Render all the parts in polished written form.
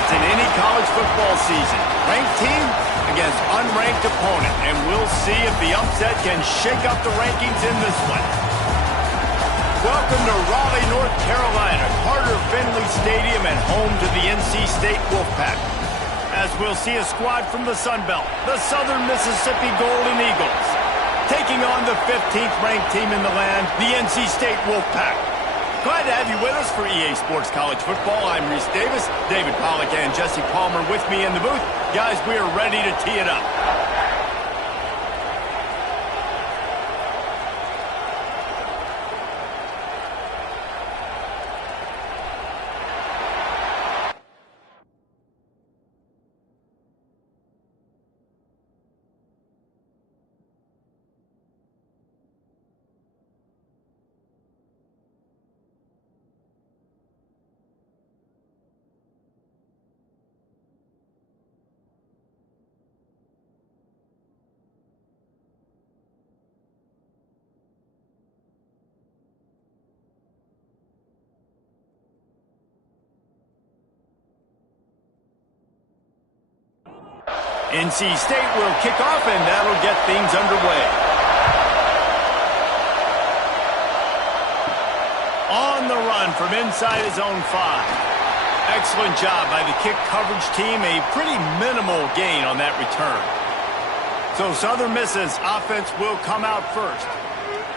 shots in any college football season. Ranked team against unranked opponent, and we'll see if the upset can shake up the rankings in this one. Welcome to Raleigh, North Carolina, Carter Finley Stadium, and home to the NC State Wolfpack. As we'll see a squad from the Sun Belt, the Southern Mississippi Golden Eagles, taking on the 15th ranked team in the land, the NC State Wolfpack. Glad to have you with us for EA Sports College Football. I'm Reese Davis, David Pollack and Jesse Palmer with me in the booth. Guys, we are ready to tee it up. NC State will kick off, and that'll get things underway. On the run from inside his own 5. Excellent job by the kick coverage team. A pretty minimal gain on that return. So Southern Miss's offense will come out first.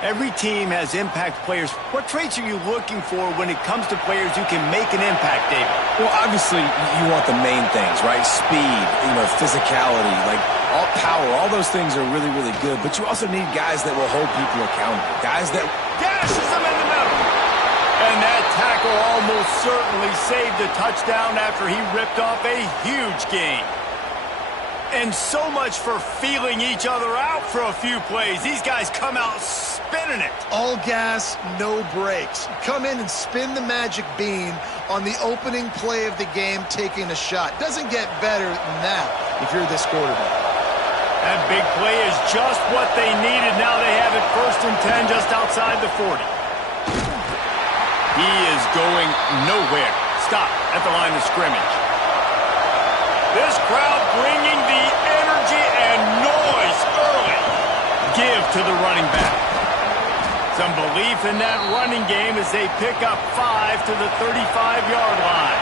Every team has impact players. What traits are you looking for when it comes to players who can make an impact, David? Well, obviously, you want the main things, right? Speed, physicality, like all power. All those things are really, really good. But you also need guys that will hold people accountable. Guys that dashes them in the middle. And that tackle almost certainly saved a touchdown after he ripped off a huge gain. And so much for feeling each other out for a few plays. These guys come out spinning it. All gas, no brakes. Come in and spin the magic bean on the opening play of the game, taking a shot. Doesn't get better than that if you're this quarterback. That big play is just what they needed. Now they have it 1st and 10 just outside the 40. He is going nowhere. Stop at the line of scrimmage. This crowd bringing the energy and noise early. Give to the running back. Some belief in that running game as they pick up 5 to the 35-yard line.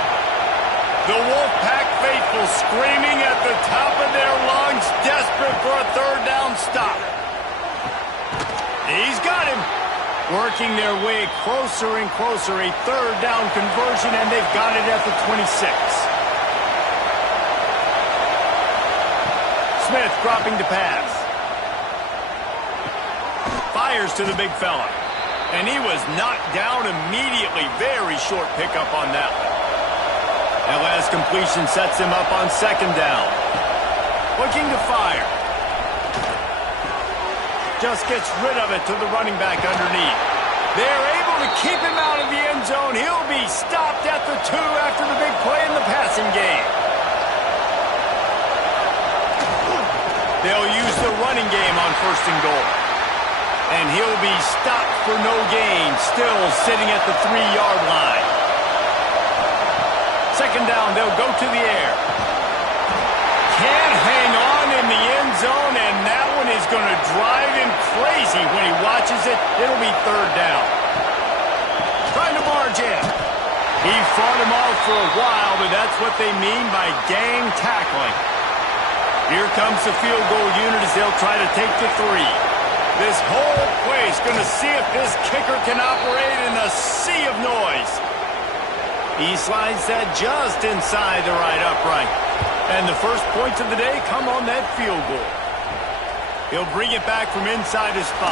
The Wolfpack faithful screaming at the top of their lungs, desperate for a 3rd down stop. He's got him. Working their way closer and closer, a 3rd down conversion, and they've got it at the 26. Smith dropping to pass. Fires to the big fella. And he was knocked down immediately. Very short pickup on that one. That last completion sets him up on 2nd down. Looking to fire. Just gets rid of it to the running back underneath. They're able to keep him out of the end zone. He'll be stopped at the 2 after the big play in the passing game. They'll use the running game on 1st and goal. And he'll be stopped for no gain, still sitting at the 3-yard line. 2nd down, they'll go to the air. Can't hang on in the end zone, and that one is going to drive him crazy when he watches it. It'll be 3rd down. Trying to barge in. He fought him off for a while, but that's what they mean by gang tackling. Here comes the field goal unit as they'll try to take the 3. This whole place going to see if this kicker can operate in a sea of noise. He slides that just inside the right upright. And the first points of the day come on that field goal. He'll bring it back from inside his 5.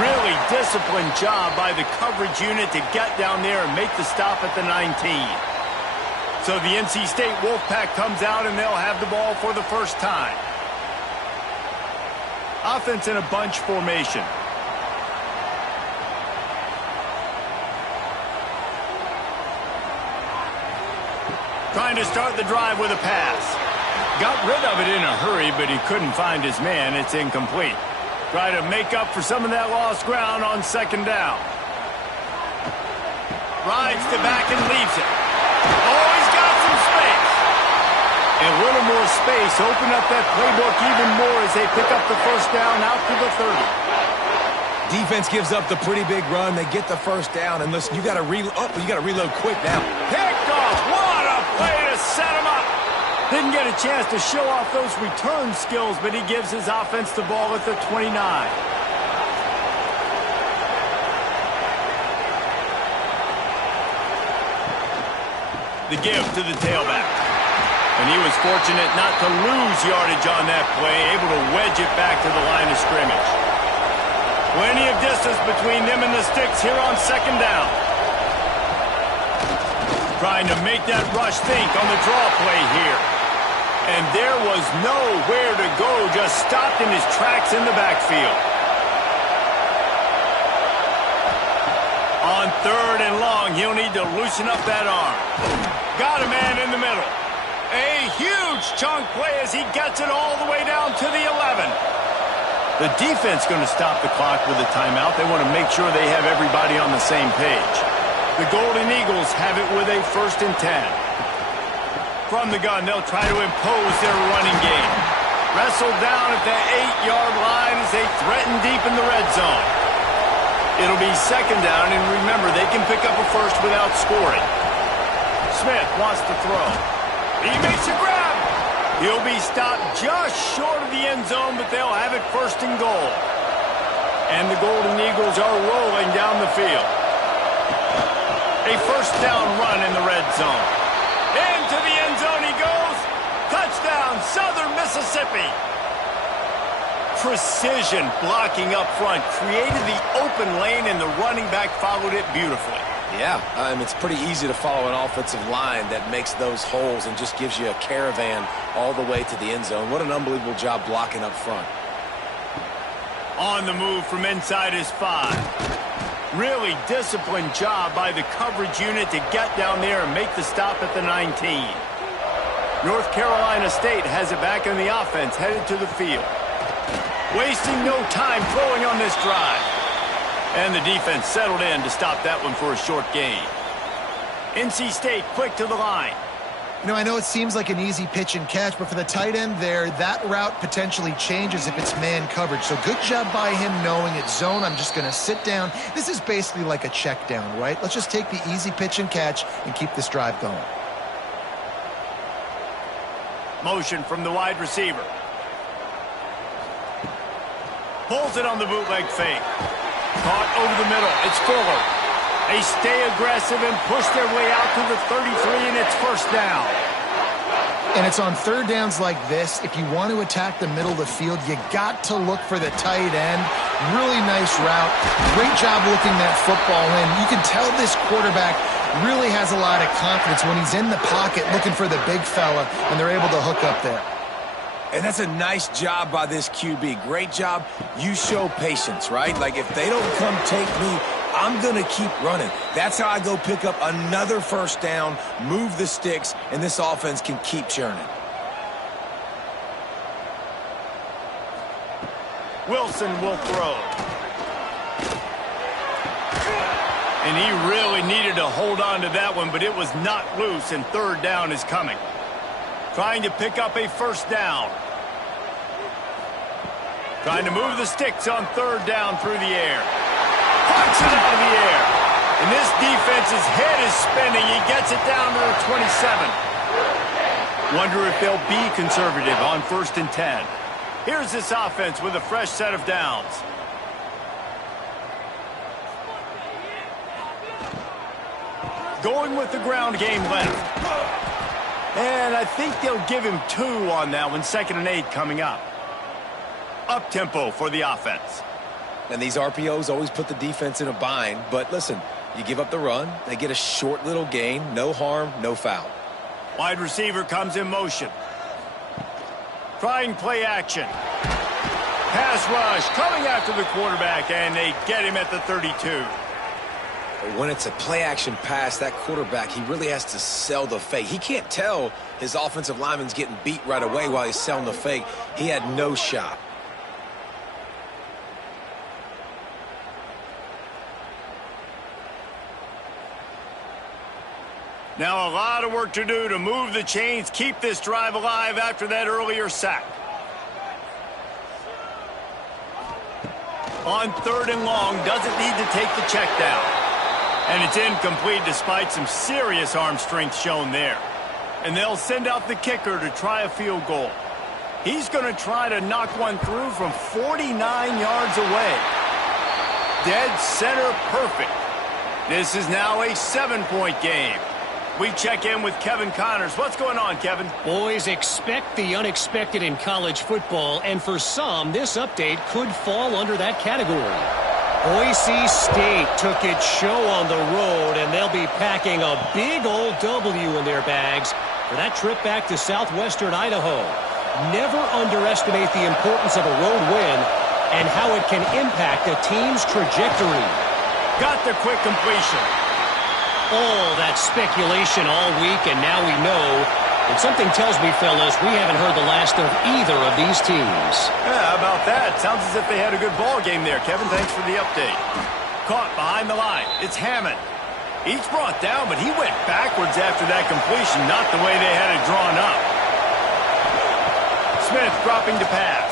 Really disciplined job by the coverage unit to get down there and make the stop at the 19. So the NC State Wolfpack comes out and they'll have the ball for the first time. Offense in a bunch formation. Trying to start the drive with a pass. Got rid of it in a hurry, but he couldn't find his man. It's incomplete. Try to make up for some of that lost ground on 2nd down. Rides to back and leaves it. Oh, he's got some space. And a little more space, open up that playbook even more as they pick up the first down out to the 30. Defense gives up the pretty big run. They get the first down. And listen, you got to reload quick now. Picked off. What a play to set him up. Didn't get a chance to show off those return skills, but he gives his offense the ball at the 29. The give to the tailback. And he was fortunate not to lose yardage on that play, able to wedge it back to the line of scrimmage. Plenty of distance between them and the sticks here on second down. Trying to make that rush think on the draw play here. And there was nowhere to go, just stopped in his tracks in the backfield. On third and long, he'll need to loosen up that arm. Got a man in the middle. A huge chunk play as he gets it all the way down to the 11. The defense going to stop the clock with a timeout. They want to make sure they have everybody on the same page. The Golden Eagles have it with a 1st and 10. From the gun, they'll try to impose their running game. Wrestled down at the 8-yard line as they threaten deep in the red zone. It'll be second down, and remember, they can pick up a first without scoring. Smith wants to throw. He makes a grab. He'll be stopped just short of the end zone, but they'll have it 1st and goal. And the Golden Eagles are rolling down the field. A 1st down run in the red zone. Into the end zone he goes. Touchdown, Southern Mississippi. Precision blocking up front created the open lane, and the running back followed it beautifully. Yeah, it's pretty easy to follow an offensive line that makes those holes and just gives you a caravan all the way to the end zone. What an unbelievable job blocking up front. On the move from inside his 5. Really disciplined job by the coverage unit to get down there and make the stop at the 19. North Carolina State has it back in the offense, headed to the field. Wasting no time throwing on this drive. And the defense settled in to stop that one for a short gain. NC State quick to the line. You know, I know it seems like an easy pitch and catch, but for the tight end there, that route potentially changes if it's man coverage. So good job by him knowing it's zone. I'm just going to sit down. This is basically like a check down, right? Let's just take the easy pitch and catch and keep this drive going. Motion from the wide receiver. Pulls it on the bootleg fake. Caught over the middle. It's Fuller. They stay aggressive and push their way out to the 33, and it's 1st down. And it's on 3rd downs like this. If you want to attack the middle of the field, you got to look for the tight end. Really nice route. Great job looking that football in. You can tell this quarterback really has a lot of confidence when he's in the pocket looking for the big fella, and they're able to hook up there. And that's a nice job by this QB. Great job. You show patience, right? Like, if they don't come take me, I'm going to keep running. That's how I go pick up another 1st down, move the sticks, and this offense can keep churning. Wilson will throw. And he really needed to hold on to that one, but it was not loose, and 3rd down is coming. Trying to pick up a 1st down. Trying to move the sticks on 3rd down through the air. Punts it out of the air. And this defense's head is spinning. He gets it down to the 27. Wonder if they'll be conservative on 1st and 10. Here's this offense with a fresh set of downs. Going with the ground game left. And I think they'll give him 2 on that one. 2nd and 8 coming up. Up-tempo for the offense. And these RPOs always put the defense in a bind. But listen, you give up the run, they get a short little gain. No harm, no foul. Wide receiver comes in motion. Trying play action. Pass rush coming after the quarterback, and they get him at the 32. When it's a play-action pass, that quarterback, he really has to sell the fake. He can't tell his offensive lineman's getting beat right away while he's selling the fake. He had no shot. Now a lot of work to do to move the chains, keep this drive alive after that earlier sack. On 3rd and long, doesn't need to take the check down. And it's incomplete despite some serious arm strength shown there. And they'll send out the kicker to try a field goal. He's going to try to knock one through from 49 yards away. Dead center perfect. This is now a 7-point game. We check in with Kevin Connors. What's going on, Kevin? Boys, expect the unexpected in college football, and for some, this update could fall under that category. Boise State took its show on the road, and they'll be packing a big old W in their bags for that trip back to southwestern Idaho. Never underestimate the importance of a road win and how it can impact a team's trajectory. Got the quick completion. All that speculation all week, and now we know. And something tells me, fellas, we haven't heard the last of either of these teams. Yeah, how about that? Sounds as if they had a good ball game there, Kevin. Thanks for the update. Caught behind the line. It's Hammond. Each brought down, but he went backwards after that completion, not the way they had it drawn up. Smith dropping to pass.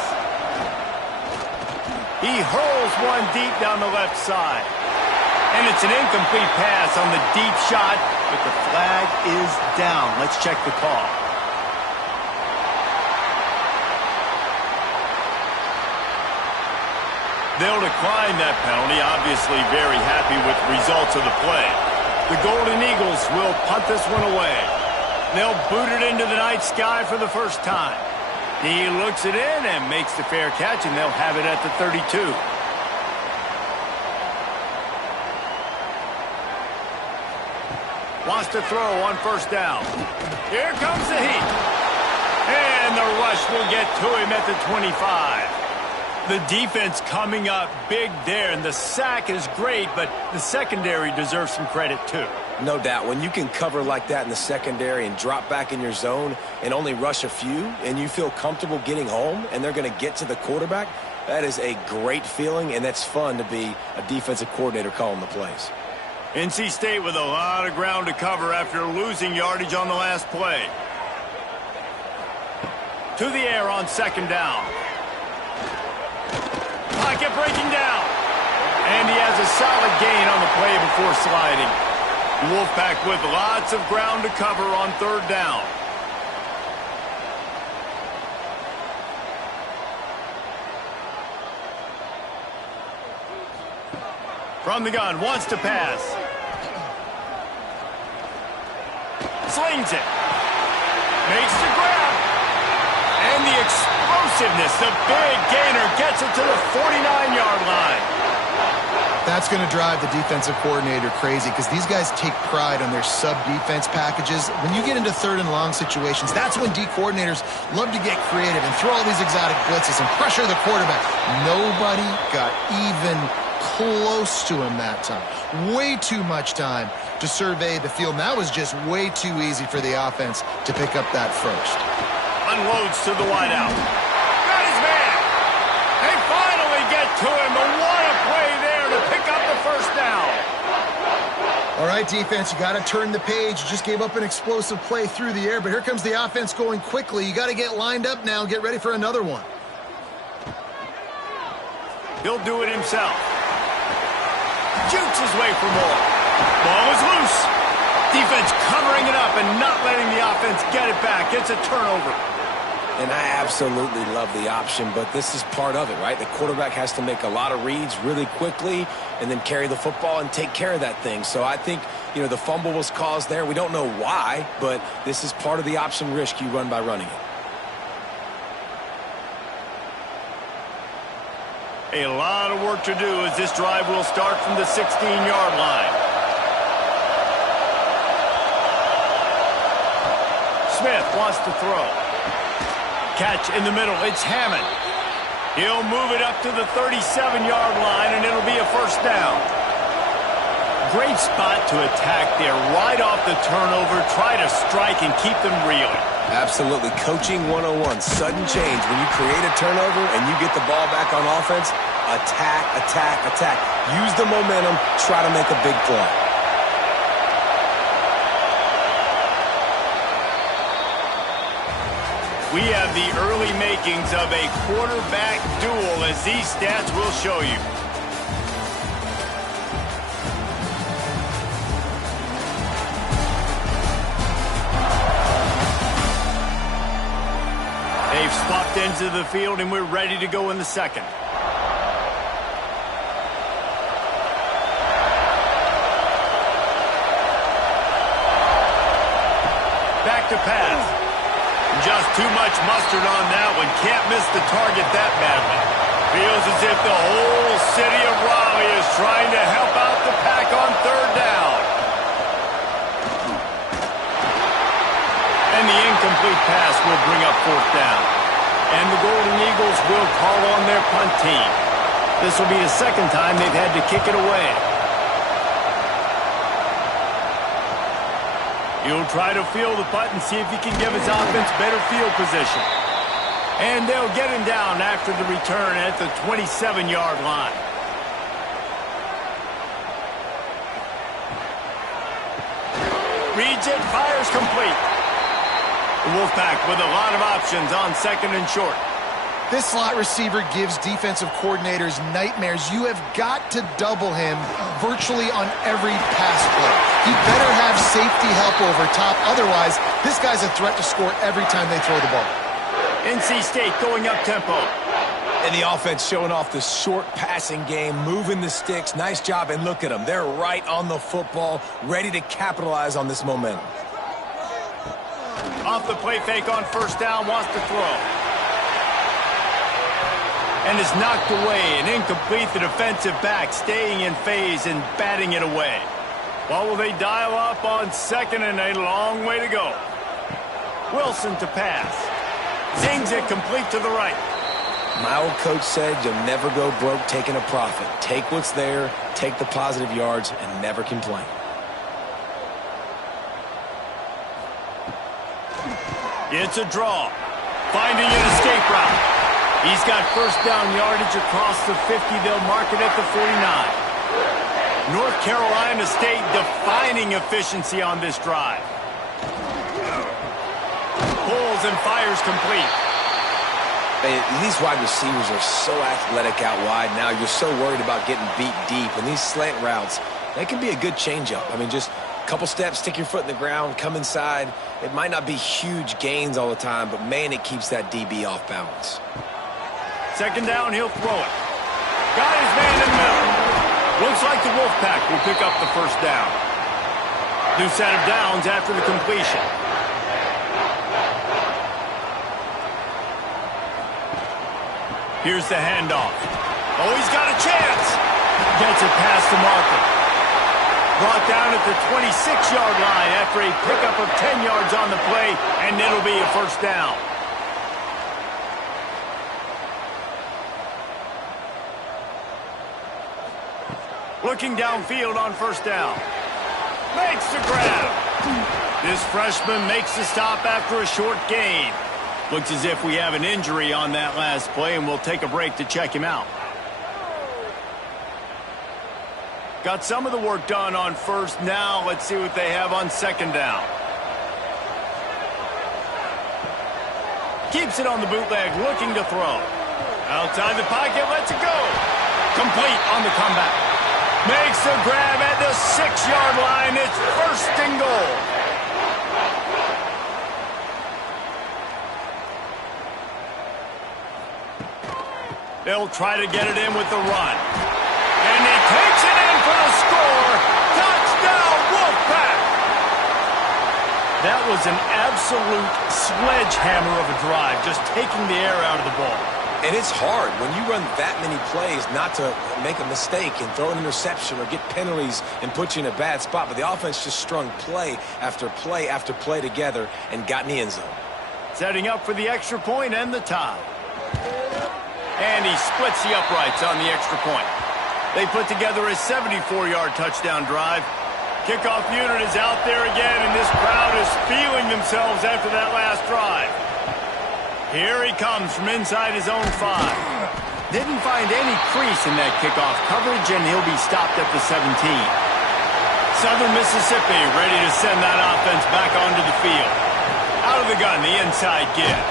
He hurls one deep down the left side. And it's an incomplete pass on the deep shot, but the flag is down. Let's check the call. They'll decline that penalty, obviously very happy with the results of the play. The Golden Eagles will punt this one away. They'll boot it into the night sky for the first time. He looks it in and makes the fair catch, and they'll have it at the 32. Wants to throw on 1st down. Here comes the heat. And the rush will get to him at the 25. The defense coming up big there, and the sack is great, but the secondary deserves some credit too. No doubt. When you can cover like that in the secondary and drop back in your zone and only rush a few, and you feel comfortable getting home and they're going to get to the quarterback, that is a great feeling, and that's fun to be a defensive coordinator calling the plays. NC State with a lot of ground to cover after losing yardage on the last play. To the air on 2nd down. Pocket breaking down. And he has a solid gain on the play before sliding. Wolfpack with lots of ground to cover on 3rd down. From the gun, wants to pass. Slings it. Makes the grab. And the explosiveness, the big gainer gets it to the 49-yard line. That's going to drive the defensive coordinator crazy because these guys take pride on their sub-defense packages. When you get into 3rd and long situations, that's when D coordinators love to get creative and throw all these exotic blitzes and pressure the quarterback. Nobody got even close to him that time. Way too much time to survey the field. And that was just way too easy for the offense to pick up that first. Unloads to the wideout. Got his man. They finally get to him. But what a play there to pick up the 1st down. All right, defense, you got to turn the page. You just gave up an explosive play through the air, but here comes the offense going quickly. You got to get lined up now and get ready for another one. He'll do it himself. Jukes his way for more. Ball is loose. Defense covering it up and not letting the offense get it back. It's a turnover. And I absolutely love the option, but this is part of it, right? The quarterback has to make a lot of reads really quickly and then carry the football and take care of that thing. So I think, the fumble was caused there. We don't know why, but this is part of the option risk you run by running it. A lot of work to do as this drive will start from the 16-yard line. Smith wants to throw. Catch in the middle. It's Hammond. He'll move it up to the 37-yard line, and it'll be a 1st down. Great spot to attack there. Right off the turnover, try to strike and keep them reeling. Absolutely. Coaching 101. Sudden change. When you create a turnover and you get the ball back on offense, attack, attack, attack. Use the momentum. Try to make a big play. We have the early makings of a quarterback duel, as these stats will show you. They've swapped into the field, and we're ready to go in the second. Back to pass. Just too much mustard on that one. Can't miss the target that badly. Feels as if the whole city of Raleigh is trying to help out the Pack on third down. And the incomplete pass will bring up fourth down. And the Golden Eagles will call on their punt team. This will be the second time they've had to kick it away. He'll try to field the punt and see if he can give his offense better field position. And they'll get him down after the return at the 27-yard line. Reads it, fires complete. The Wolfpack with a lot of options on second and short. This slot receiver gives defensive coordinators nightmares. You have got to double him virtually on every pass play. He better have safety help over top. Otherwise, this guy's a threat to score every time they throw the ball. NC State going up tempo. And the offense showing off the short passing game, moving the sticks. Nice job, and look at them. They're right on the football, ready to capitalize on this momentum. Off the play fake on first down, wants to throw. And is knocked away and incomplete. The defensive back staying in phase and batting it away. Well, will they dial up on second and a long way to go? Wilson to pass. Zings it complete to the right. My old coach said you'll never go broke taking a profit. Take what's there, take the positive yards, and never complain. It's a draw. Finding an escape route. He's got first down yardage across the 50. They'll mark it at the 49. North Carolina State defining efficiency on this drive. Pulls and fires complete. These wide receivers are so athletic out wide now. You're so worried about getting beat deep. And these slant routes, they can be a good changeup. I mean, just a couple steps, stick your foot in the ground, come inside. It might not be huge gains all the time, but, man, it keeps that DB off balance. Second down, he'll throw it. Got his man in the middle. Looks like the Wolfpack will pick up the first down. New set of downs after the completion. Here's the handoff. Oh, he's got a chance. Gets it past the marker. Brought down at the 26-yard line after a pickup of 10 yards on the play, and it'll be a first down. Looking downfield on first down. Makes the grab. This freshman makes the stop after a short gain. Looks as if we have an injury on that last play, and we'll take a break to check him out. Got some of the work done on first. Now let's see what they have on second down. Keeps it on the bootleg, looking to throw. Outside the pocket, lets it go. Complete on the comeback. Makes the grab at the 6-yard line. It's first and goal. They'll try to get it in with the run. And he takes it in for the score. Touchdown, Wolfpack. That was an absolute sledgehammer of a drive, just taking the air out of the ball. And it's hard when you run that many plays not to make a mistake and throw an interception or get penalties and put you in a bad spot. But the offense just strung play after play after play together and got in the end zone. Setting up for the extra point and the tie. And he splits the uprights on the extra point. They put together a 74-yard touchdown drive. Kickoff unit is out there again, and this crowd is feeling themselves after that last drive. Here he comes from inside his own 5. Didn't find any crease in that kickoff coverage, and he'll be stopped at the 17. Southern Mississippi ready to send that offense back onto the field. Out of the gun, the inside give.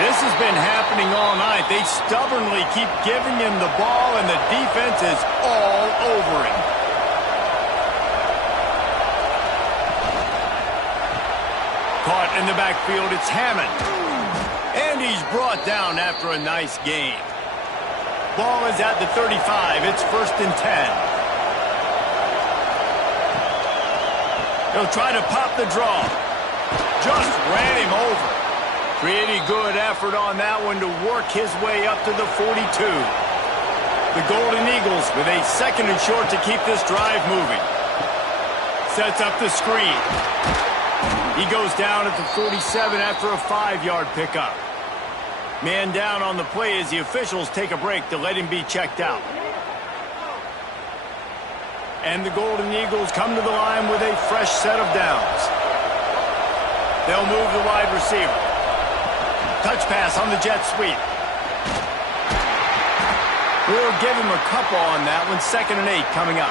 This has been happening all night. They stubbornly keep giving him the ball, and the defense is all over him. Caught in the backfield, it's Hammond. And he's brought down after a nice gain. Ball is at the 35. It's 1st and 10. He'll try to pop the draw. Just ran him over. Pretty good effort on that one to work his way up to the 42. The Golden Eagles with a 2nd and short to keep this drive moving. Sets up the screen. He goes down at the 47 after a 5-yard pickup. Man down on the play as the officials take a break to let him be checked out. And the Golden Eagles come to the line with a fresh set of downs. They'll move the wide receiver. Touch pass on the jet sweep. We'll give him a couple on that one. 2nd and 8 coming up.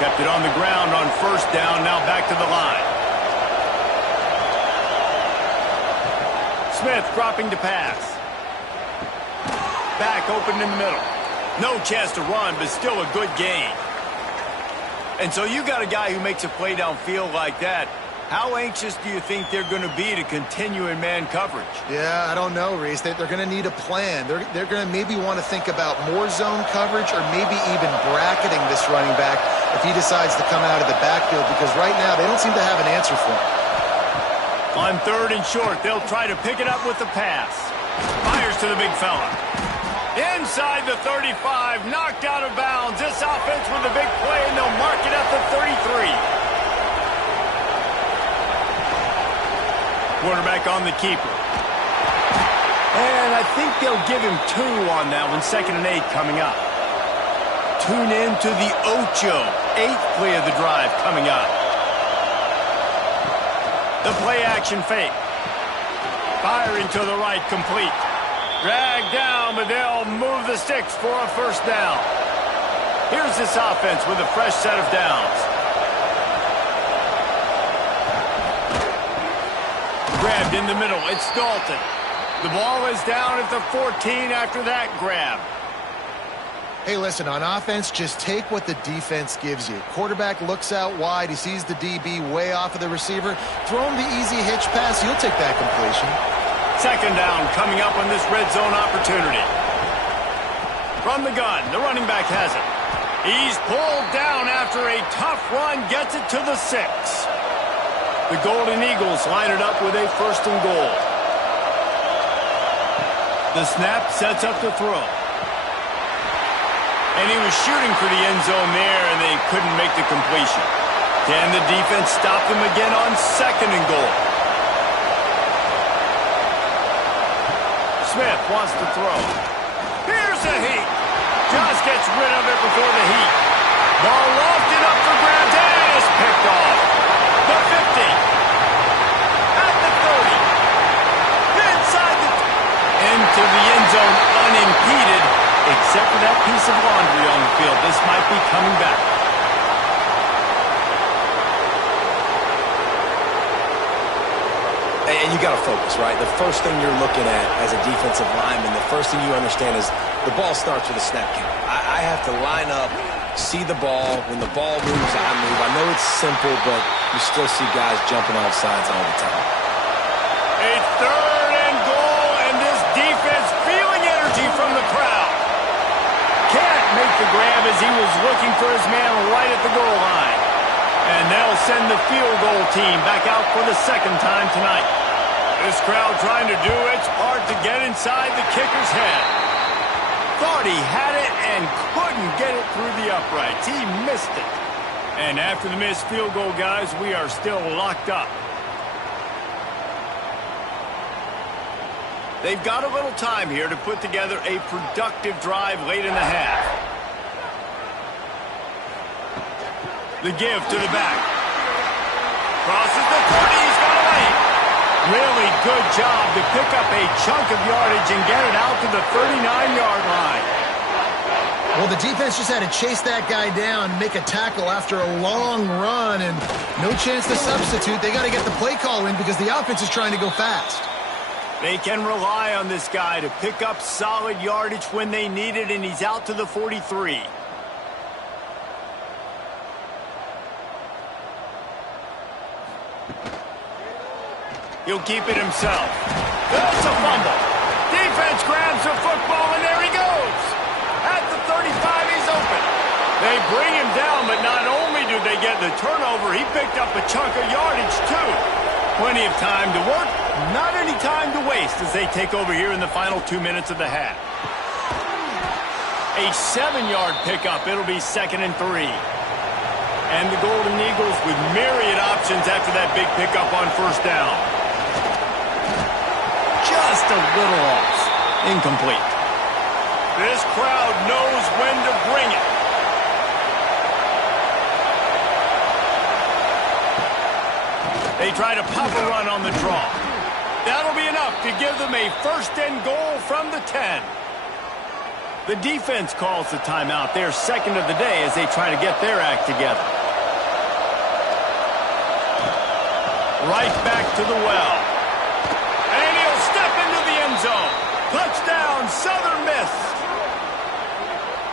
Kept it on the ground on 1st down. Now back to the line. Smith dropping to pass. Back open in the middle. No chance to run, but still a good gain. And so you got a guy who makes a play downfield like that. How anxious do you think they're going to be to continue in man coverage? Yeah, I don't know, Reese. They're going to need a plan. They're going to maybe want to think about more zone coverage or maybe even bracketing this running back if he decides to come out of the backfield, because right now they don't seem to have an answer for him. On 3rd and short, they'll try to pick it up with the pass. Fires to the big fella. Inside the 35, knocked out of bounds. This offense with a big play, and they'll mark it at the 33. Quarterback on the keeper. And I think they'll give him 2 on that one. 2nd and 8 coming up. Tune in to the Ocho. 8th play of the drive coming up. The play-action fake. Firing to the right, complete. Dragged down, but they'll move the sticks for a 1st down. Here's this offense with a fresh set of downs. Grabbed in the middle. It's Dalton. The ball is down at the 14 after that grab. Hey, listen, on offense, just take what the defense gives you. Quarterback looks out wide. He sees the DB way off of the receiver. Throw him the easy hitch pass. You'll take that completion. 2nd down coming up on this red zone opportunity. From the gun, the running back has it. He's pulled down after a tough run, gets it to the 6. The Golden Eagles line it up with a 1st and goal. The snap sets up the throw. And he was shooting for the end zone there, and they couldn't make the completion. Can the defense stop them again on 2nd and goal? Smith wants to throw. Here's the heat. Just gets rid of it before the heat. Ball lofted up for grabs and is picked off. The 50. At the 30. Inside the... Into the end zone unimpeded. Except for that piece of laundry on the field, this might be coming back. And you got to focus, right? The first thing you're looking at as a defensive lineman, the first thing you understand is the ball starts with a snap count. I have to line up, see the ball. When the ball moves, I move. I know it's simple, but you still see guys jumping off sides all the time. A 3rd and goal, and this defense feeling energy from the crowd. Can't make the grab as he was looking for his man right at the goal line. And they'll send the field goal team back out for the 2nd time tonight. This crowd trying to do its part to get inside the kicker's head. Thought he had it and couldn't get it through the uprights. He missed it. And after the missed field goal, guys, we are still locked up. They've got a little time here to put together a productive drive late in the half. The give to the back. Crosses the 40, he's got away. Really good job to pick up a chunk of yardage and get it out to the 39-yard line. Well, the defense just had to chase that guy down, make a tackle after a long run, and no chance to substitute. They got to get the play call in because the offense is trying to go fast. They can rely on this guy to pick up solid yardage when they need it, and he's out to the 43. He'll keep it himself. That's a fumble. Defense grabs the football, and there he goes. At the 35, he's open. They bring him down, but not only do they get the turnover, he picked up a chunk of yardage, too. Plenty of time to work, not any time to waste as they take over here in the final 2 minutes of the half. A 7-yard pickup. It'll be 2nd and 3. And the Golden Eagles with myriad options after that big pickup on first down. Just a little off. Incomplete. This crowd knows when to bring it. They try to pop a run on the draw. That'll be enough to give them a 1st and goal from the 10. The defense calls the timeout. Their 2nd of the day as they try to get their act together. Right back to the well. And he'll step into the end zone. Touchdown, Southern Miss.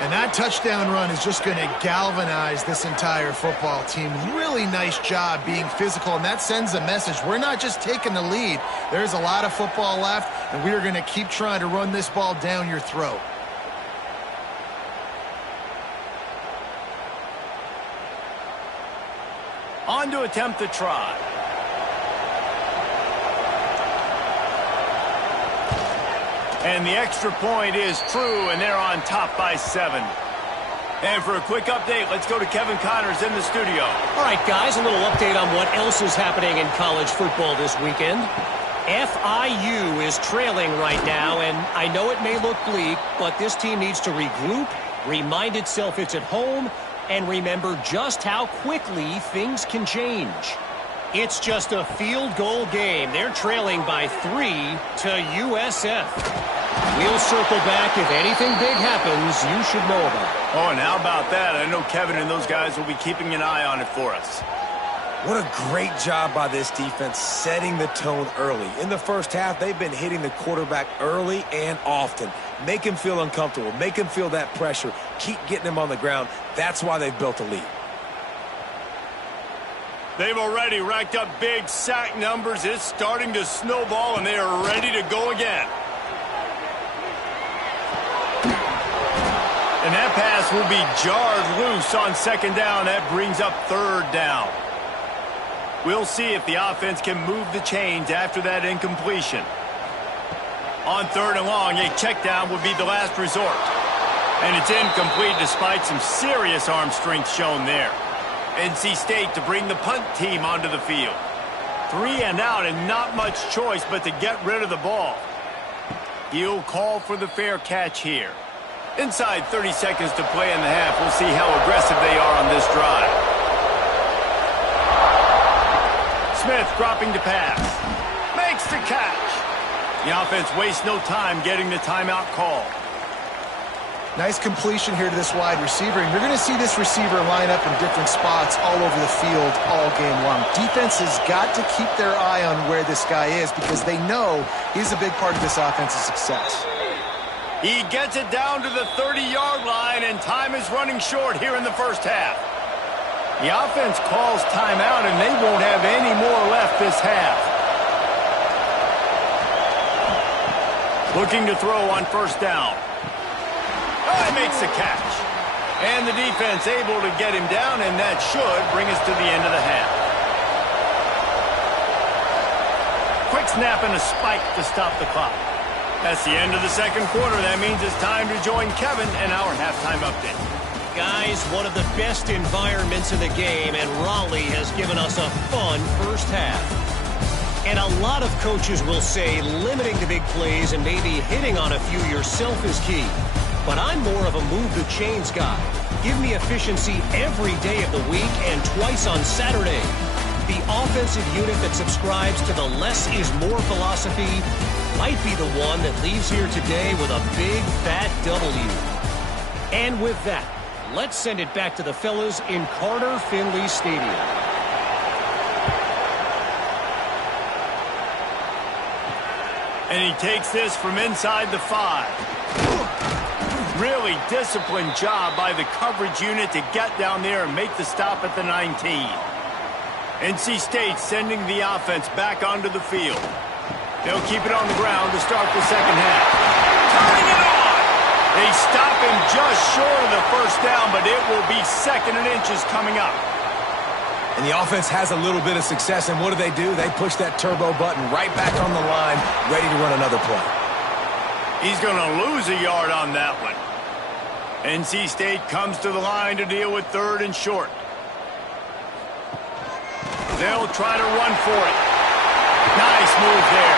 And that touchdown run is just going to galvanize this entire football team. Really nice job being physical, and that sends a message. We're not just taking the lead. There's a lot of football left, and we are going to keep trying to run this ball down your throat. On to attempt the try. And the extra point is true, and they're on top by 7. And for a quick update, let's go to Kevin Connors in the studio. All right, guys, a little update on what else is happening in college football this weekend. FIU is trailing right now, and I know it may look bleak, but this team needs to regroup, remind itself it's at home, and remember just how quickly things can change. It's just a field goal game. They're trailing by 3 to USF. We'll circle back. If anything big happens, you should know about it. Oh, and how about that? I know Kevin and those guys will be keeping an eye on it for us. What a great job by this defense setting the tone early. In the first half, they've been hitting the quarterback early and often. Make him feel uncomfortable. Make him feel that pressure. Keep getting him on the ground. That's why they've built a lead. They've already racked up big sack numbers. It's starting to snowball, and they are ready to go again. And that pass will be jarred loose on 2nd down. That brings up 3rd down. We'll see if the offense can move the chains after that incompletion. On 3rd and long, a check down would be the last resort. And it's incomplete despite some serious arm strength shown there. NC State to bring the punt team onto the field. 3 and out and not much choice but to get rid of the ball. He'll call for the fair catch here. Inside 30 seconds to play in the half. We'll see how aggressive they are on this drive. Smith dropping to pass. Makes the catch. The offense wastes no time getting the timeout call. Nice completion here to this wide receiver, and you're going to see this receiver line up in different spots all over the field all game long. Defense has got to keep their eye on where this guy is because they know he's a big part of this offense's success. He gets it down to the 30-yard line, and time is running short here in the first half. The offense calls timeout, and they won't have any more left this half. Looking to throw on first down. Oh, he makes the catch. And the defense able to get him down, and that should bring us to the end of the half. Quick snap and a spike to stop the clock. That's the end of the second quarter. That means it's time to join Kevin and our halftime update. Guys, one of the best environments in the game, and Raleigh has given us a fun first half. And a lot of coaches will say limiting the big plays and maybe hitting on a few yourself is key. But I'm more of a move-the-chains guy. Give me efficiency every day of the week and twice on Saturday. The offensive unit that subscribes to the less is more philosophy might be the one that leaves here today with a big, fat W. And with that, let's send it back to the fellas in Carter Finley Stadium. And he takes this from inside the 5. Really disciplined job by the coverage unit to get down there and make the stop at the 19. NC State sending the offense back onto the field. They'll keep it on the ground to start the second half. Turning it on! They stop him just short of the first down, but it will be 2nd and inches coming up. And the offense has a little bit of success, and what do? They push that turbo button right back on the line, ready to run another play. He's going to lose a yard on that one. NC State comes to the line to deal with 3rd and short. They'll try to run for it. Nice move there.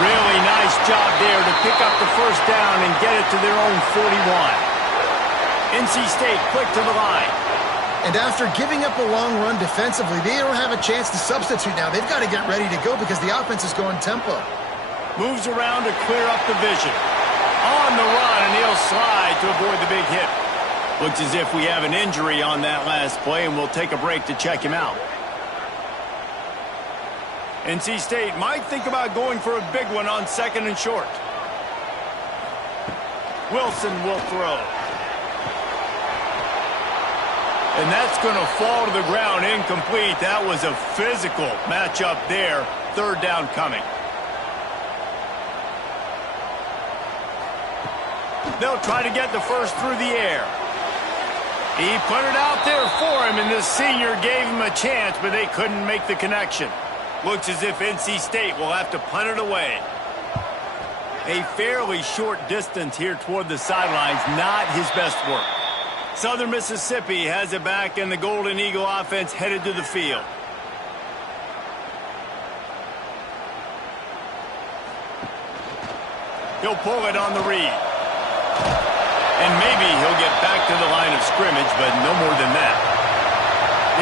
Really nice job there to pick up the first down and get it to their own 41. NC State quick to the line. And after giving up a long run defensively, they don't have a chance to substitute now. They've got to get ready to go because the offense is going tempo. Moves around to clear up the vision. On the run, and he'll slide to avoid the big hit. Looks as if we have an injury on that last play, and we'll take a break to check him out. NC State might think about going for a big one on 2nd and short. Wilson will throw. And that's going to fall to the ground incomplete. That was a physical matchup there. 3rd down coming. They'll try to get the first through the air. He put it out there for him, and the senior gave him a chance, but they couldn't make the connection. Looks as if NC State will have to punt it away. A fairly short distance here toward the sidelines, not his best work. Southern Mississippi has it back, and the Golden Eagle offense headed to the field. He'll pull it on the read. And maybe he'll get back to the line of scrimmage, but no more than that.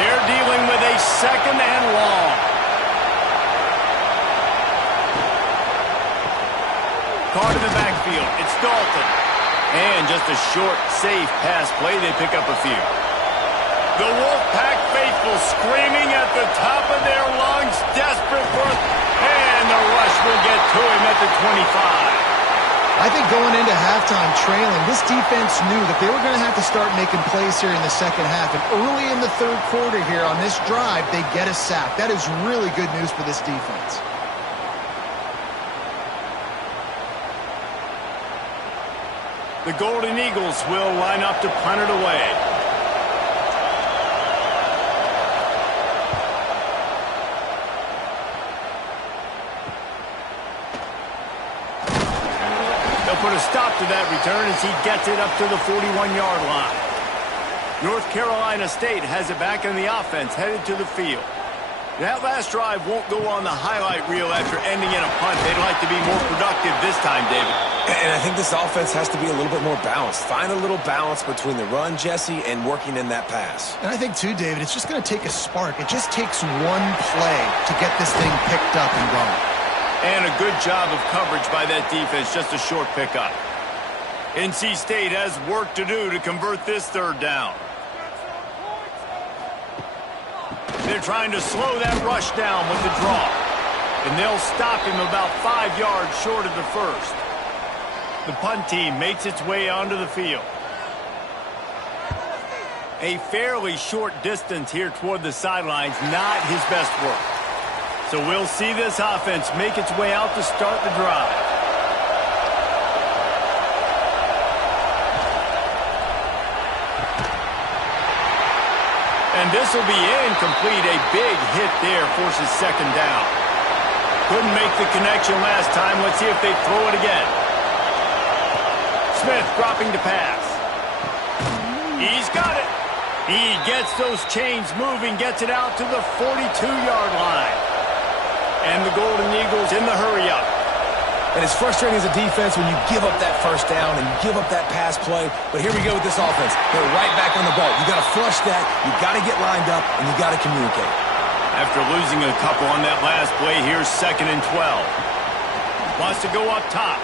They're dealing with a 2nd and long. Caught in the backfield. It's Dalton. And just a short, safe pass play. They pick up a few. The Wolfpack faithful screaming at the top of their lungs, desperate for it. And the rush will get to him at the 25. I think going into halftime trailing, this defense knew that they were going to have to start making plays here in the second half. And early in the 3rd quarter here on this drive, they get a sack. That is really good news for this defense. The Golden Eagles will line up to punt it away. They'll put a stop to that return as he gets it up to the 41-yard line. North Carolina State has it back in the offense, headed to the field. That last drive won't go on the highlight reel after ending in a punt. They'd like to be more productive this time, David. And I think this offense has to be a little bit more balanced. Find a little balance between the run, Jesse, and working in that pass. And I think, too, David, it's just going to take a spark. It just takes one play to get this thing picked up and going. And a good job of coverage by that defense, just a short pickup. NC State has work to do to convert this 3rd down. They're trying to slow that rush down with the draw. And they'll stop him about 5 yards short of the first. The punt team makes its way onto the field. A fairly short distance here toward the sidelines, not his best work. So we'll see this offense make its way out to start the drive. And this will be incomplete. A big hit there forces 2nd down. Couldn't make the connection last time. Let's see if they throw it again. Smith dropping to pass. He's got it. He gets those chains moving, gets it out to the 42-yard line. And the Golden Eagles in the hurry-up. And it's frustrating as a defense when you give up that first down and you give up that pass play. But here we go with this offense. They're right back on the ball. You got to flush that. You got to get lined up, and you got to communicate. After losing a couple on that last play, here's 2nd and 12. Wants to go up top.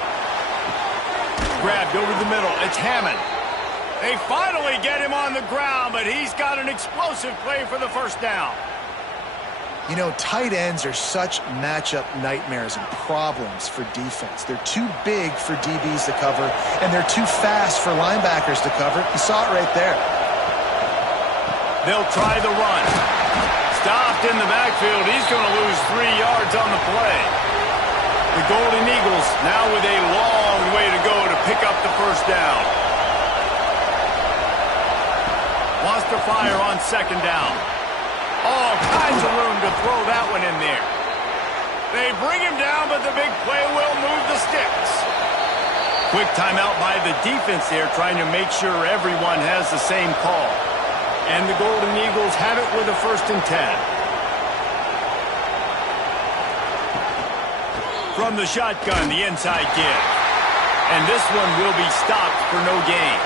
Grabbed over the middle. It's Hammond. They finally get him on the ground, but he's got an explosive play for the first down. You know, tight ends are such matchup nightmares and problems for defense. They're too big for DBs to cover, and they're too fast for linebackers to cover. You saw it right there. They'll try the run. Stopped in the backfield. He's going to lose 3 yards on the play. The Golden Eagles now with a long way to go to pick up the first down. Wants to fire on second down. All kinds of room to throw that one in there. They bring him down, but the big play will move the sticks. Quick timeout by the defense there, trying to make sure everyone has the same call. And the Golden Eagles have it with a 1st and 10. From the shotgun, the inside give. And this one will be stopped for no gain.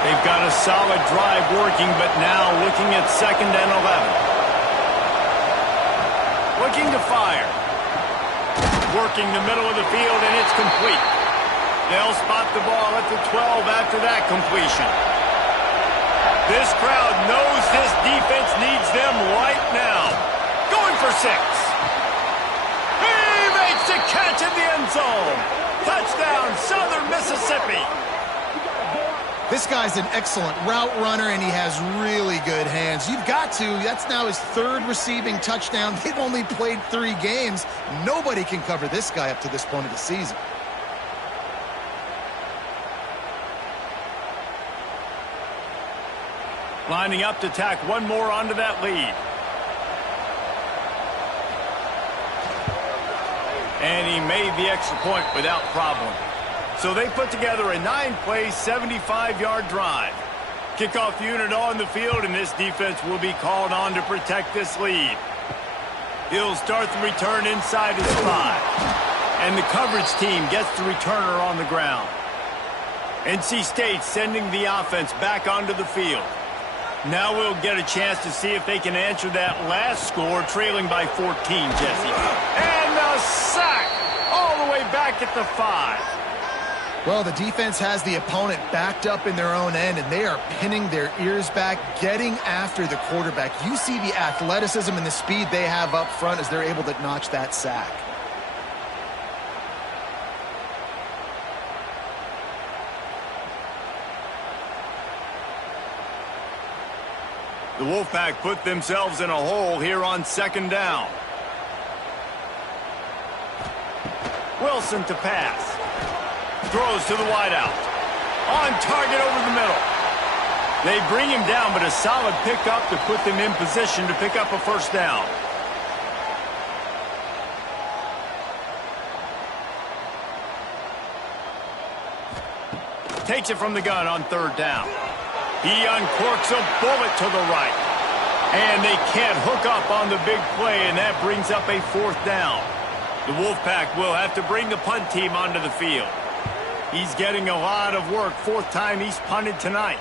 They've got a solid drive working, but now looking at 2nd and 11. Looking to fire. Working the middle of the field, and it's complete. They'll spot the ball at the 12 after that completion. This crowd knows this defense needs them right now. Going for 6. He makes the catch in the end zone. Touchdown, Southern Mississippi. This guy's an excellent route runner, and he has really good hands. You've got to. That's now his 3rd receiving touchdown. They've only played 3 games. Nobody can cover this guy up to this point of the season. Lining up to tack one more onto that lead. And he made the extra point without problem. So they put together a 9-play, 75-yard drive. Kickoff unit on the field, and this defense will be called on to protect this lead. He'll start the return inside his 5. And the coverage team gets the returner on the ground. NC State sending the offense back onto the field. Now we'll get a chance to see if they can answer that last score, trailing by 14, Jesse. And a sack all the way back at the 5. Well, the defense has the opponent backed up in their own end, and they are pinning their ears back, getting after the quarterback. You see the athleticism and the speed they have up front as they're able to notch that sack. The Wolfpack put themselves in a hole here on 2nd down. Wilson to pass. Throws to the wideout. On target over the middle. They bring him down, but a solid pickup to put them in position to pick up a 1st down. Takes it from the gun on 3rd down. He uncorks a bullet to the right. And they can't hook up on the big play, and that brings up a 4th down. The Wolfpack will have to bring the punt team onto the field. He's getting a lot of work. 4th time he's punted tonight.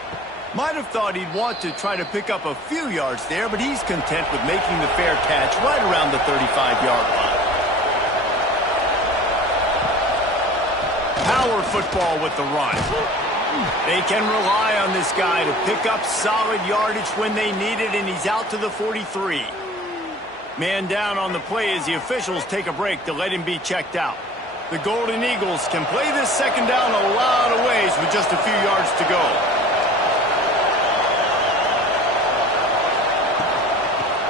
Might have thought he'd want to try to pick up a few yards there, but he's content with making the fair catch right around the 35-yard line. Power football with the run. They can rely on this guy to pick up solid yardage when they need it, and he's out to the 43. Man down on the play as the officials take a break to let him be checked out. The Golden Eagles can play this 2nd down a lot of ways with just a few yards to go.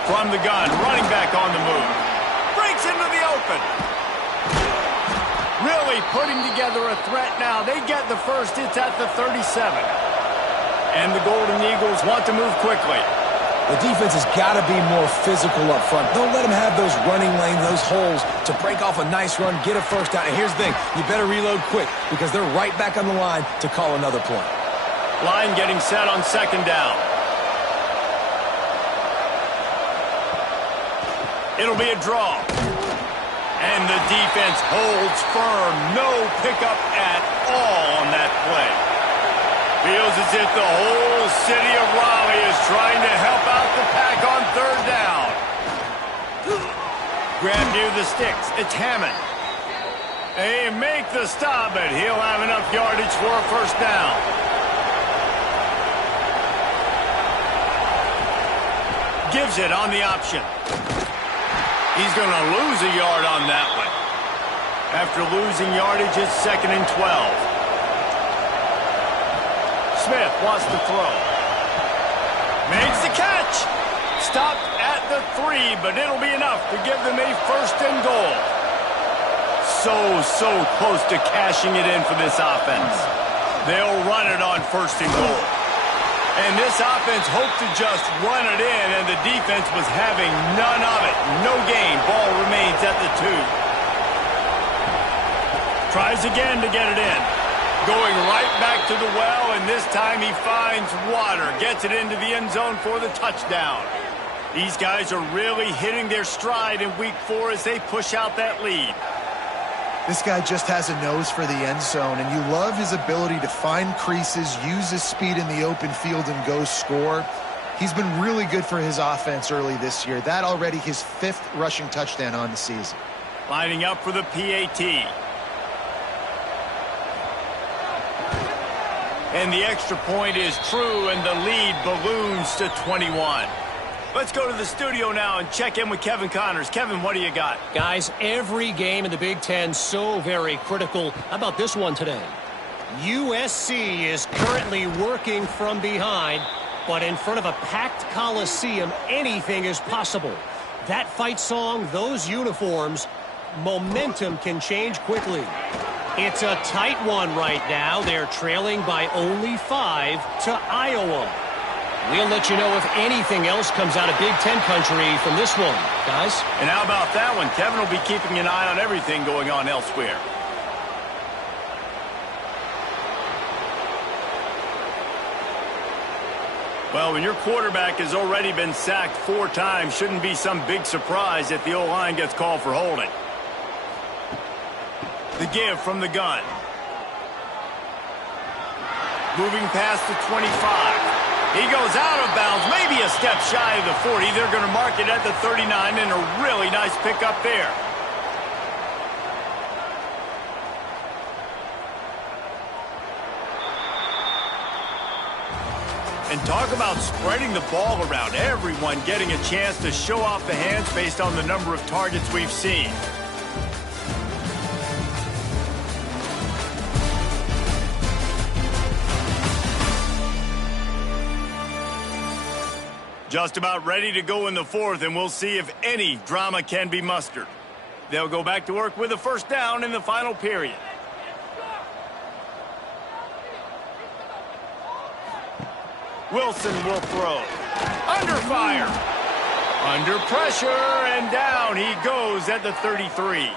From the gun, running back on the move. Breaks into the open. Really putting together a threat now. They get the 1st. It's at the 37. And the Golden Eagles want to move quickly. The defense has got to be more physical up front. Don't let them have those running lanes, those holes to break off a nice run, get a 1st down. And here's the thing, you better reload quick because they're right back on the line to call another play. Line getting set on 2nd down. It'll be a draw. And the defense holds firm. No pickup at all on that play. Feels as if the whole city of Raleigh is trying to help out the Pack on 3rd down. Grab near the sticks. It's Hammond. They make the stop, but he'll have enough yardage for a 1st down. Gives it on the option. He's going to lose a yard on that one. After losing yardage, it's 2nd and 12. Smith wants to throw. Makes the catch. Stopped at the 3, but it'll be enough to give them a 1st and goal. So close to cashing it in for this offense. They'll run it on 1st and goal. And this offense hoped to just run it in, and the defense was having none of it. No gain. Ball remains at the 2. Tries again to get it in. Going right back to the well, and this time he finds water. Gets it into the end zone for the touchdown. These guys are really hitting their stride in week 4 as they push out that lead. This guy just has a nose for the end zone, and you love his ability to find creases, use his speed in the open field, and go score. He's been really good for his offense early this year. That already his 5th rushing touchdown on the season. Lining up for the PAT. And the extra point is true, and the lead balloons to 21. Let's go to the studio now and check in with Kevin Connors. Kevin, what do you got? Guys, every game in the Big Ten so very critical. How about this one today? USC is currently working from behind, but in front of a packed Coliseum, anything is possible. That fight song, those uniforms, momentum can change quickly. It's a tight one right now. They're trailing by only 5 to Iowa. We'll let you know if anything else comes out of Big Ten country from this one, guys. And how about that one? Kevin will be keeping an eye on everything going on elsewhere. Well, when your quarterback has already been sacked 4 times, shouldn't be some big surprise if the O-line gets called for holding. The give from the gun. Moving past the 25. He goes out of bounds, maybe a step shy of the 40. They're going to mark it at the 39, and a really nice pickup there. And talk about spreading the ball around. Everyone getting a chance to show off the hands based on the number of targets we've seen. Just about ready to go in the 4th, and we'll see if any drama can be mustered. They'll go back to work with a 1st down in the final period. Wilson will throw. Under fire. Under pressure, and down he goes at the 33.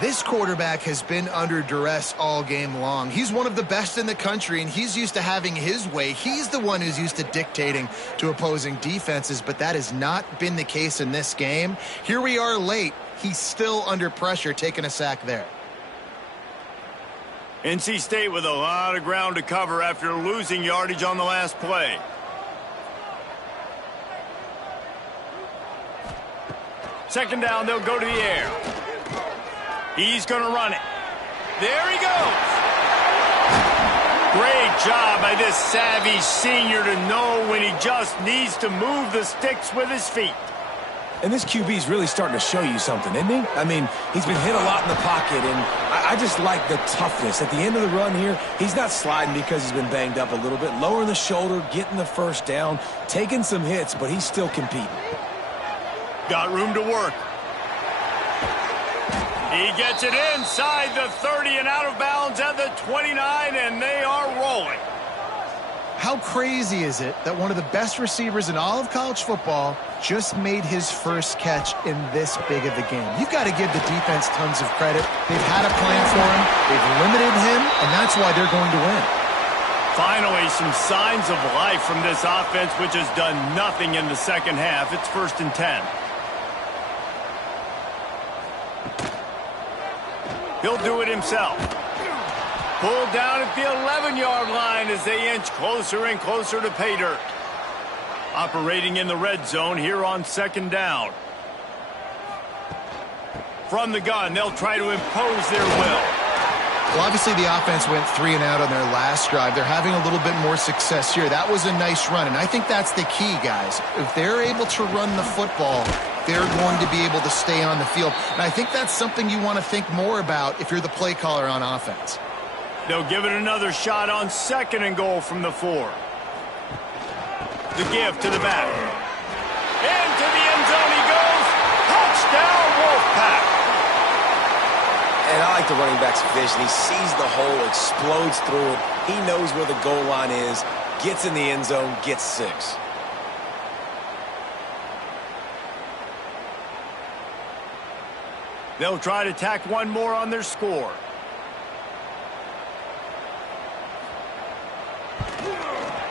This quarterback has been under duress all game long. He's one of the best in the country, and he's used to having his way. He's the one who's used to dictating to opposing defenses, but that has not been the case in this game. Here we are late. He's still under pressure, taking a sack there. NC State with a lot of ground to cover after losing yardage on the last play. Second down, they'll go to the air. He's going to run it. There he goes. Great job by this savvy senior to know when he just needs to move the sticks with his feet. And this QB's really starting to show you something, isn't he? I mean, he's been hit a lot in the pocket, and I just like the toughness. At the end of the run here, he's not sliding because he's been banged up a little bit. Lowering the shoulder, getting the 1st down, taking some hits, but he's still competing. Got room to work. He gets it inside the 30 and out of bounds at the 29, and they are rolling. How crazy is it that one of the best receivers in all of college football just made his first catch in this big of a game? You've got to give the defense tons of credit. They've had a plan for him. They've limited him, and that's why they're going to win. Finally, some signs of life from this offense, which has done nothing in the second half. It's 1st and 10. He'll do it himself. Pulled down at the 11-yard line as they inch closer and closer to pay dirt. Operating in the red zone here on 2nd down. From the gun, they'll try to impose their will. Well, obviously the offense went 3 and out on their last drive. They're having a little bit more success here. That was a nice run, and I think that's the key, guys. If they're able to run the football, they're going to be able to stay on the field. And I think that's something you want to think more about if you're the play caller on offense. They'll give it another shot on 2nd and goal from the 4. The give to the back. Into the end zone he goes. Touchdown, Wolfpack. And I like the running back's vision. He sees the hole, explodes through it. He knows where the goal line is, gets in the end zone, gets 6. They'll try to tack one more on their score.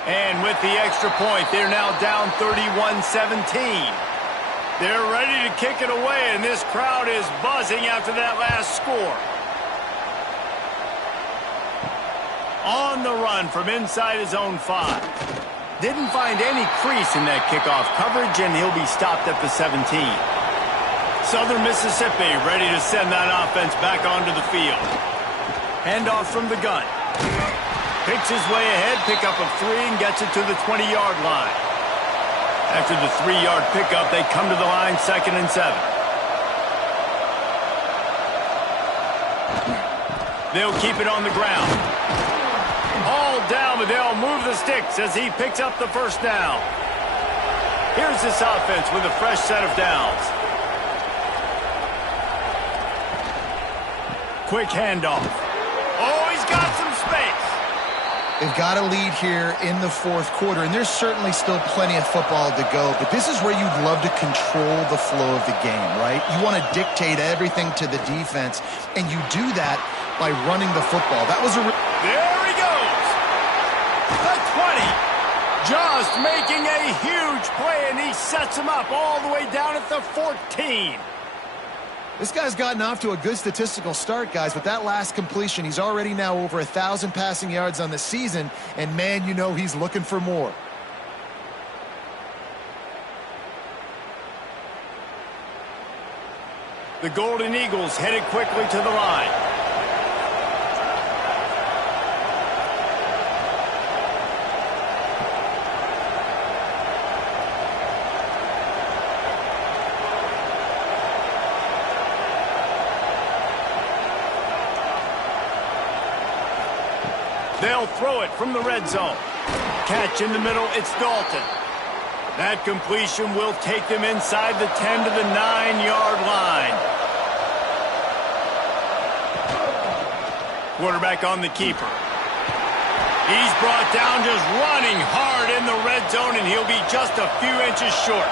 And with the extra point, they're now down 31-17. They're ready to kick it away, and this crowd is buzzing after that last score. On the run from inside his own 5. Didn't find any crease in that kickoff coverage, and he'll be stopped at the 17. Southern Mississippi ready to send that offense back onto the field. Handoff from the gun. Picks his way ahead, pickup of 3, and gets it to the 20-yard line. After the 3-yard pickup, they come to the line 2nd and 7. They'll keep it on the ground. All down, but they'll move the sticks as he picks up the first down. Here's this offense with a fresh set of downs. Quick handoff. Oh, he's got some space. They've got a lead here in the 4th quarter, and there's certainly still plenty of football to go, but this is where you'd love to control the flow of the game, right? You want to dictate everything to the defense, and you do that by running the football. That was a... There he goes! The 20! Just making a huge play, and he sets him up all the way down at the 14. This guy's gotten off to a good statistical start, guys. With that last completion, he's already now over 1,000 passing yards on the season, and man, you know he's looking for more. The Golden Eagles headed quickly to the line. They'll throw it from the red zone. Catch in the middle, it's Dalton. That completion will take them inside the 10 to the 9-yard line. Quarterback on the keeper. He's brought down just running hard in the red zone, and he'll be just a few inches short.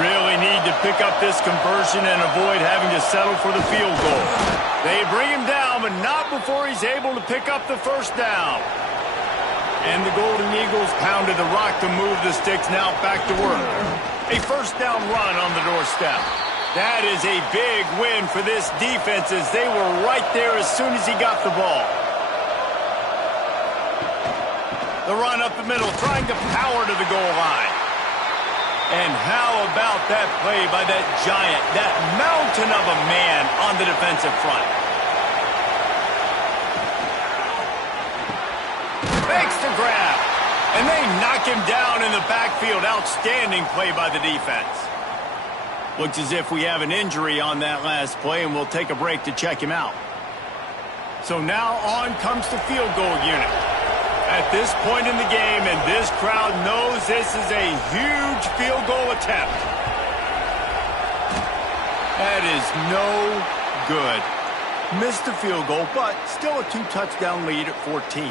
Really need to pick up this conversion and avoid having to settle for the field goal. They bring him down, but not before he's able to pick up the first down. And the Golden Eagles pounded the rock to move the sticks, now back to work. A first down run on the doorstep. That is a big win for this defense, as they were right there as soon as he got the ball. The run up the middle, trying to power to the goal line. And how about that play by that giant, that mountain of a man on the defensive front? Makes the grab. And they knock him down in the backfield. Outstanding play by the defense. Looks as if we have an injury on that last play, and we'll take a break to check him out. So now on comes the field goal unit. At this point in the game, and this crowd knows this is a huge field goal attempt. That is no good. Missed the field goal, but still a 2-touchdown lead at 14.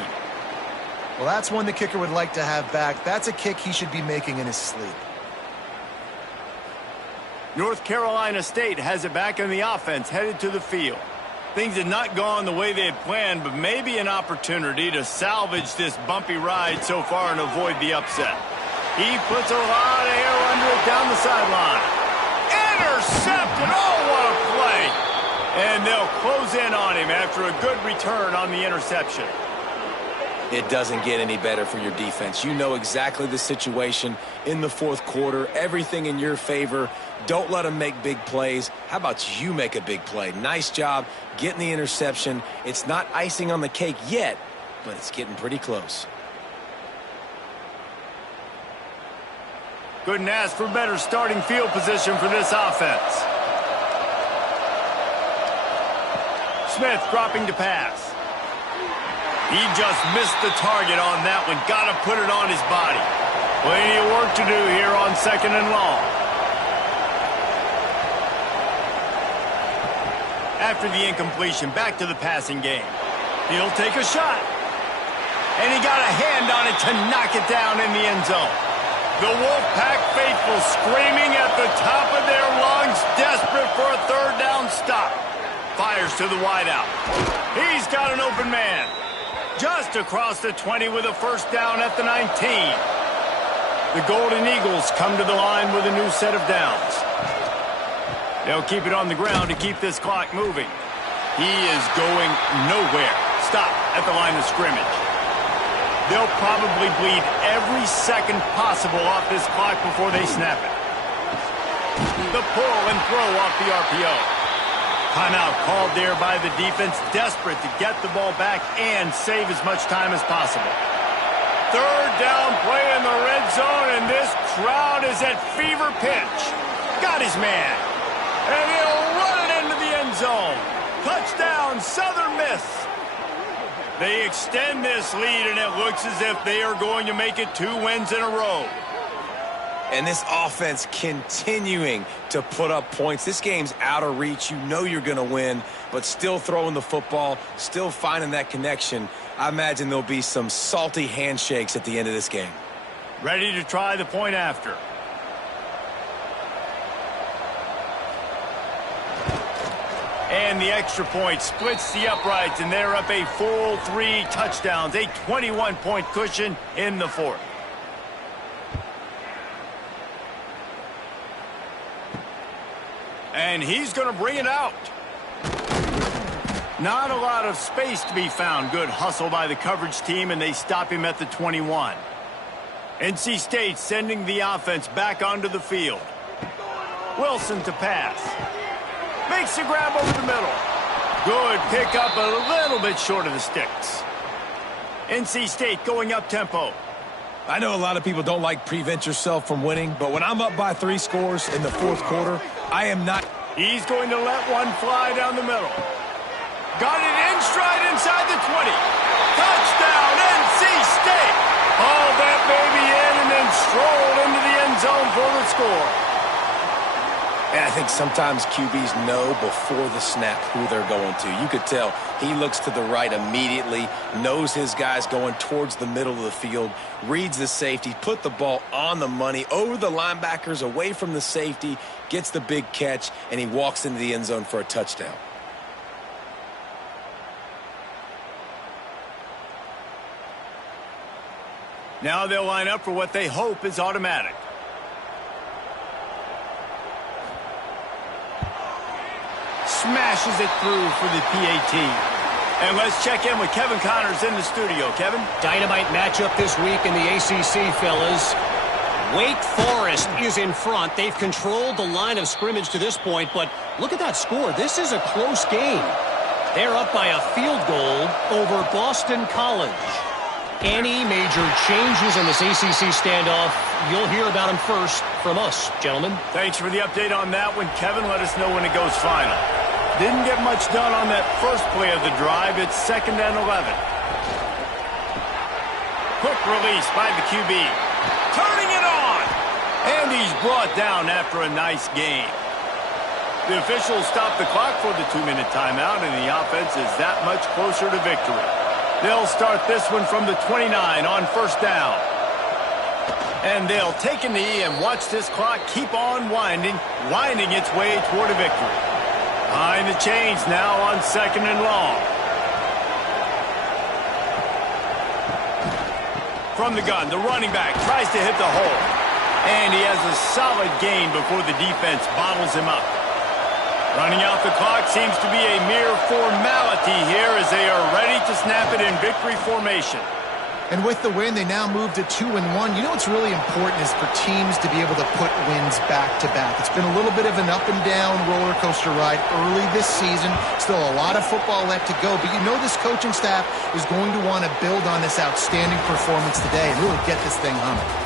Well, that's one the kicker would like to have back. That's a kick he should be making in his sleep. North Carolina State has it back in the offense, headed to the field. Things had not gone the way they had planned, but maybe an opportunity to salvage this bumpy ride so far and avoid the upset. He puts a lot of air under it down the sideline. Intercepted! Oh, what a play! And they'll close in on him after a good return on the interception. it doesn't get any better for your defense. You know exactly the situation in the fourth quarter, everything in your favor. Don't let them make big plays. How about you make a big play? Nice job getting the interception. It's not icing on the cake yet, but it's getting pretty close. Couldn't ask for better starting field position for this offense. Smith dropping to pass. He just missed the target on that one. Got to put it on his body. Plenty of work to do here on 2nd and long. After the incompletion, back to the passing game. He'll take a shot. And he got a hand on it to knock it down in the end zone. The Wolfpack faithful screaming at the top of their lungs, desperate for a third down stop. Fires to the wideout. He's got an open man. Just across the 20 with a first down at the 19. The Golden Eagles come to the line with a new set of downs. They'll keep it on the ground to keep this clock moving. He is going nowhere. Stop at the line of scrimmage. They'll probably bleed every second possible off this clock before they snap it. The pull and throw off the RPO. Timeout called there by the defense, desperate to get the ball back and save as much time as possible. Third down play in the red zone, and this crowd is at fever pitch. Got his man. And he'll run it into the end zone. Touchdown, Southern Miss. They extend this lead, and it looks as if they are going to make it 2 wins in a row. And this offense continuing to put up points. This game's out of reach. You know you're going to win, but still throwing the football, still finding that connection. I imagine there'll be some salty handshakes at the end of this game. Ready to try the point after. And the extra point splits the uprights, and they're up a full 3 touchdowns, a 21-point cushion in the fourth. And he's going to bring it out. Not a lot of space to be found. Good hustle by the coverage team, and they stop him at the 21. NC State sending the offense back onto the field. Wilson to pass. Makes the grab over the middle. Good pick up, a little bit short of the sticks. NC State going up tempo. I know a lot of people don't like prevent yourself from winning, but when I'm up by 3 scores in the fourth quarter, I am not. He's going to let one fly down the middle. Got it in stride inside the 20. Touchdown, NC State. Hauled that baby in and then strolled into the end zone for the score. And I think sometimes QBs know before the snap who they're going to. You could tell he looks to the right immediately, knows his guy's going towards the middle of the field, reads the safety, put the ball on the money, over the linebackers, away from the safety, gets the big catch, and he walks into the end zone for a touchdown. Now they'll line up for what they hope is automatic. Smashes it through for the PAT. And let's check in with Kevin Connors in the studio. Kevin? Dynamite matchup this week in the ACC, fellas. Wake Forest is in front. They've controlled the line of scrimmage to this point, but look at that score. This is a close game. They're up by a field goal over Boston College. Any major changes in this ACC standoff, you'll hear about them first from us, gentlemen. Thanks for the update on that one, Kevin. Let us know when it goes final. Didn't get much done on that first play of the drive. It's 2nd and 11. Quick release by the QB. Turning it on. And he's brought down after a nice gain. The officials stop the clock for the 2-minute timeout, and the offense is that much closer to victory. They'll start this one from the 29 on first down. And they'll take a knee and watch this clock keep on winding its way toward a victory. Behind the chains now on 2nd and long. From the gun, the running back tries to hit the hole. And he has a solid gain before the defense bottles him up. Running out the clock seems to be a mere formality here as they are ready to snap it in victory formation. And with the win, they now move to 2-1. You know what's really important is for teams to be able to put wins back-to-back. It's been a little bit of an up-and-down roller coaster ride early this season. Still a lot of football left to go. But you know this coaching staff is going to want to build on this outstanding performance today and really get this thing humming.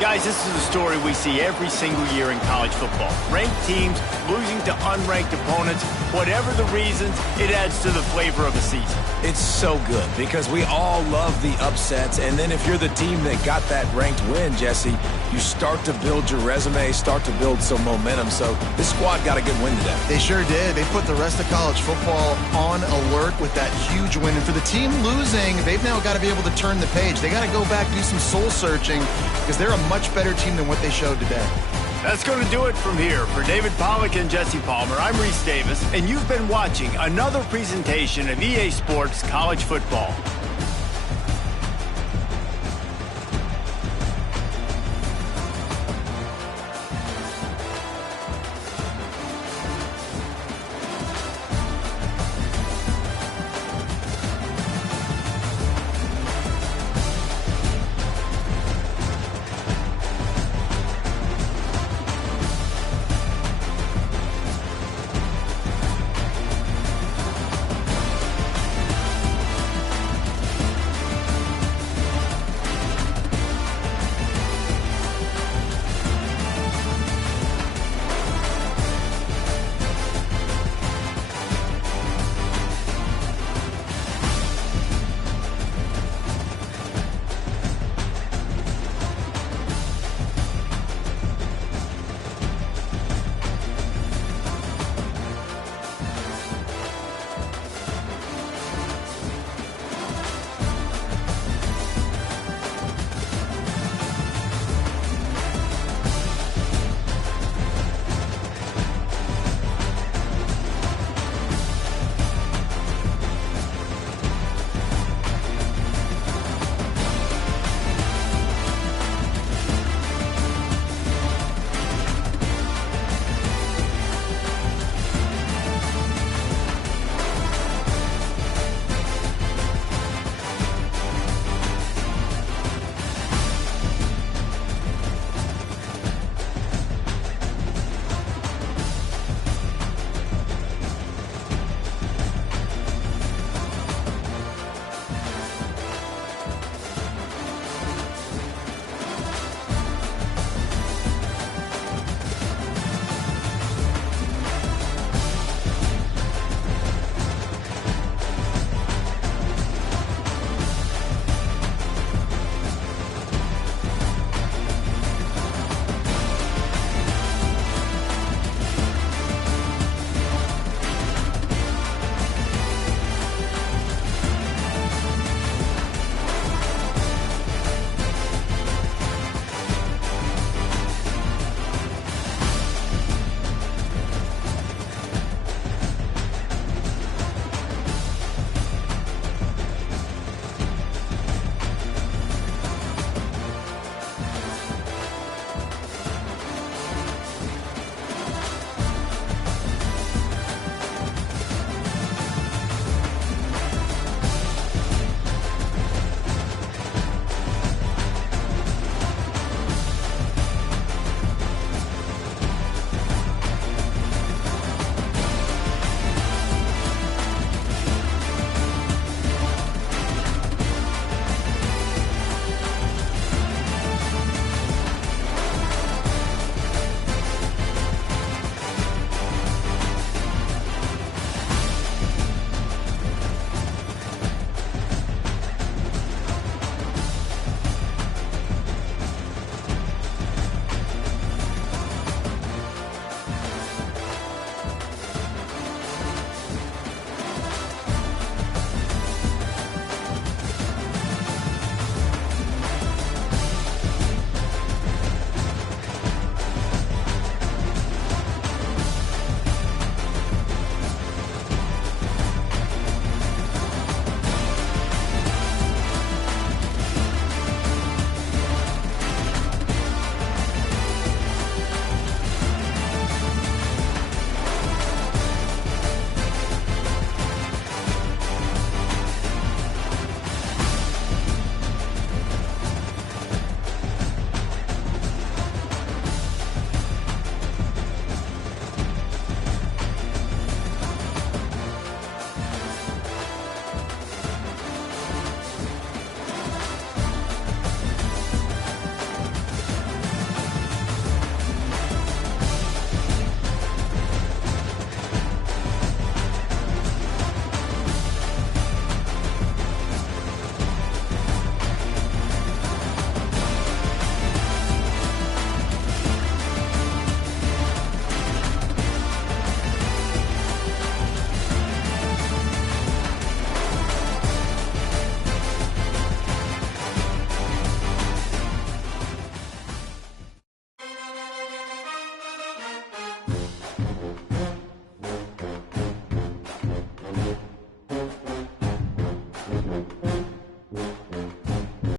Guys, this is a story we see every single year in college football. Ranked teams losing to unranked opponents. Whatever the reasons, it adds to the flavor of the season. It's so good because we all love the upsets. And then if you're the team that got that ranked win, Jesse, you start to build your resume, start to build some momentum. So this squad got a good win today. They sure did. They put the rest of college football on alert with that huge win. And for the team losing, they've now got to be able to turn the page. They got to go back, do some soul searching, because they're a much better team than what they showed today. That's going to do it from here. For David Pollack and Jesse Palmer, I'm Reese Davis, and you've been watching another presentation of EA Sports College Football.